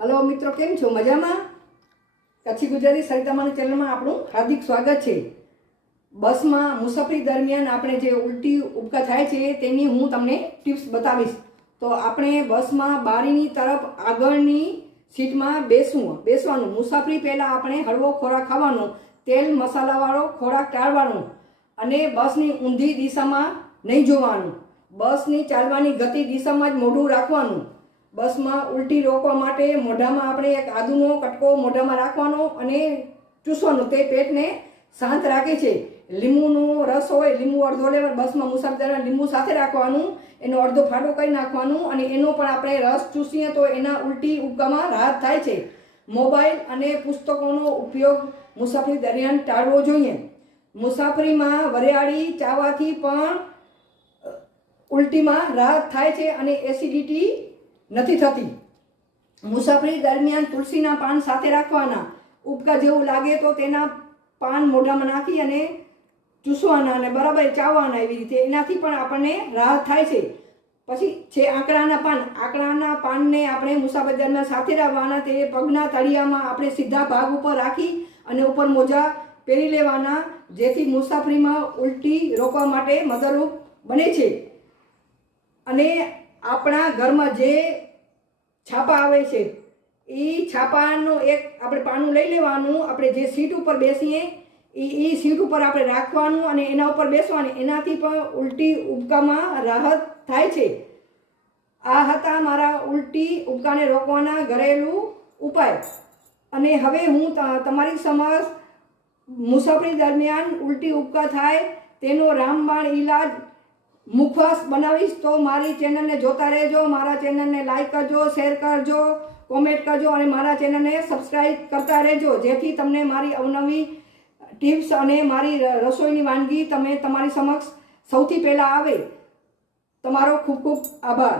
Hello मित्रों, केम छो? मजा में? कच्छी गुजराती सरितामानी चैनल में आपनु हार्दिक स्वागत है। बस में मुसाफरी दरमियान आपणे जे उल्टी उपका थाय छे तेनी हूँ तमने टिप्स बतावीश। तो आपणे बस में बारीनी तरफ आगळनी सीट में बेसवानुं। मुसाफरी पहला आपणे हळवो खोराक खावानो, तेल मसालावाळो खोराक टाळवानो अने बसनी ऊंधी दिशा में नहीं जोवानुं। बसनी चालवानी गति दिशा में ज मोढुं राखवानुं। बस में उल्टी रोकवा माटे मोढा में आपणे एक आदुनो कटको मोढा में राखवानो अने चूसवानो। ते पेटने शांत राखे छे। લીંબુનો રસ હોય, લીંબુ અડધો લેવા, બસમાં મુસાફરી દરમિયાન લીંબુ સાથે રાખવાનું, એનો અડધો ફાડો કરી નાખવાનું અને એનો પણ આપણે રસ ચૂસીએ તો એના ઉલટી ઉપકામાં રાહત થાય છે। મોબાઈલ અને પુસ્તકોનો ઉપયોગ મુસાફરી દરમિયાન ટાળવો જોઈએ। મુસાફરીમાં વરિયાળી ચાવાથી પણ ઉલટીમાં રાહત થાય છે અને એસિડિટી નથી થતી। મુસાફરી દરમિયાન તુલસીના પાન સાથે રાખવાના। ઉપકા જેવું લાગે તો તેના પાન મોઢામાં નાખી અને ચૂસવાના અને બરાબર ચાવવાના। એવી રીતે એનાથી પણ આપણને રાહત થાય છે। પછી છે આંકડાના પાન। આંકડાના પાનને આપણે મુસાફરી દરમિયાન સાથે રાખવાના। તે પગના તળિયામાં આપણે સીધા ભાગ ઉપર રાખી અને ઉપર મોજા પહેરી લેવાના, જેથી મુસાફરીમાં ઉલટી રોકવા માટે મદદરૂપ બને છે। અને આપણા ઘરમાં જે છાપા આવે છે એ છાપાનો એક આપણે પાનું લઈ લેવાનું। આપણે જે સીટ ઉપર બેસીએ એ સીટ ઉપર આપણે રાખવાનું અને એના ઉપર બેસવાનું। એનાથી પણ ઉલટી ઉપકામાં રાહત થાય છે। આ હતા મારા ઉલટી ઉપકાને રોકવાના ઘરેલું ઉપાય। અને હવે હું તમારી સમક્ષ મુસાફરી દરમિયાન ઉલટી ઉપકા થાય તેનો રામબાણ ઈલાજ मुखवास बनावीश। तो मारी चेनल ने जोता रहेजो। मारा चेनल ने लाइक करजो, शेर करजो, कॉमेंट करजो और मारा चेनल ने सब्सक्राइब करता रहेजो, जेथी तमने मारी अवनवी टिप्स अने मारी रसोईनी वानगी तमे तमारी समक्ष सौथी पहेला आवे। तमारो खूब खूब आभार।